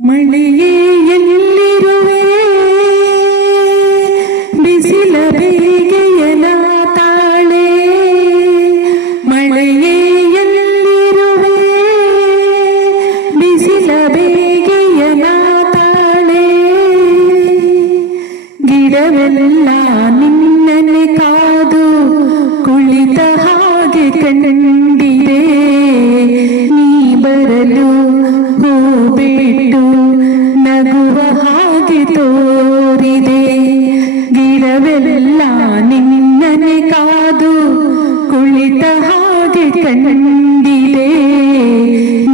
ಮಳೆಯೇ ಎಲ್ಲಿರುವೆ ಬಿಸಿಲ ಬೇಗೆಯನ ತಾಳೆ ಮಳೆಯೇ ಎಲ್ಲಿರುವೆ ಬಿಸಿಲ ಬೇಗೆಯನ ತಾಳೆ ಗಿಡವೆಲ್ಲ ನಿನ್ನನೆ ಕಾದು ಕುಳಿತ ಹಾಗೆ ಕಂಡಿದೆ ನೀ ಬರಲು ಬಿಟ್ಟು ನಗುವ ಹಾಗೆ ತೋರಿದೆ ಗಿಡವೆಲ್ಲ ನಿನ್ನನೆ ಕಾದು ಕುಳಿತ ಹಾಗೆ ಕಂಡಿದೆ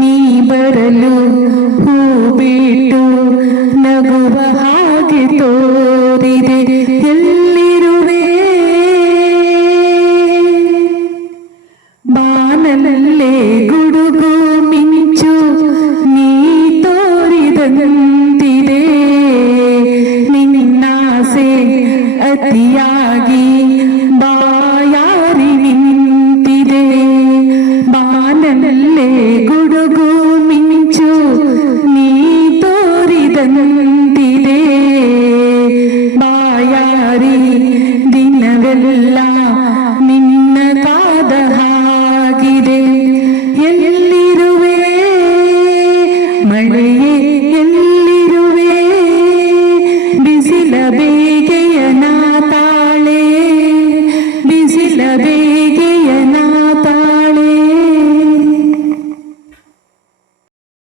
ನೀ ಬರಲು ಹೂ ಬಿಟ್ಟು ನಗುವ ಹಾಗೆ ತೋರಿದೆ ಎಲ್ಲಿರುವೆ ಬಾನಲಲ್ಲೇ ಗುಡುಗು ಮಿಂಚು ನೀ ತೋರಿದಂತಿದೆ ನಿನ್ನಾಸೆ ಅತಿಯಾಗಿ ಬಾಯಾರಿ ನಿಂತಿದೆ ಬಾನಲಲ್ಲೇ ಗುಡುಗು ಮಿಂಚು ನೀ ತೋರಿದಂತಿದೆ ಬಾಯಾರಿ ದಿನವೆಲ್ಲ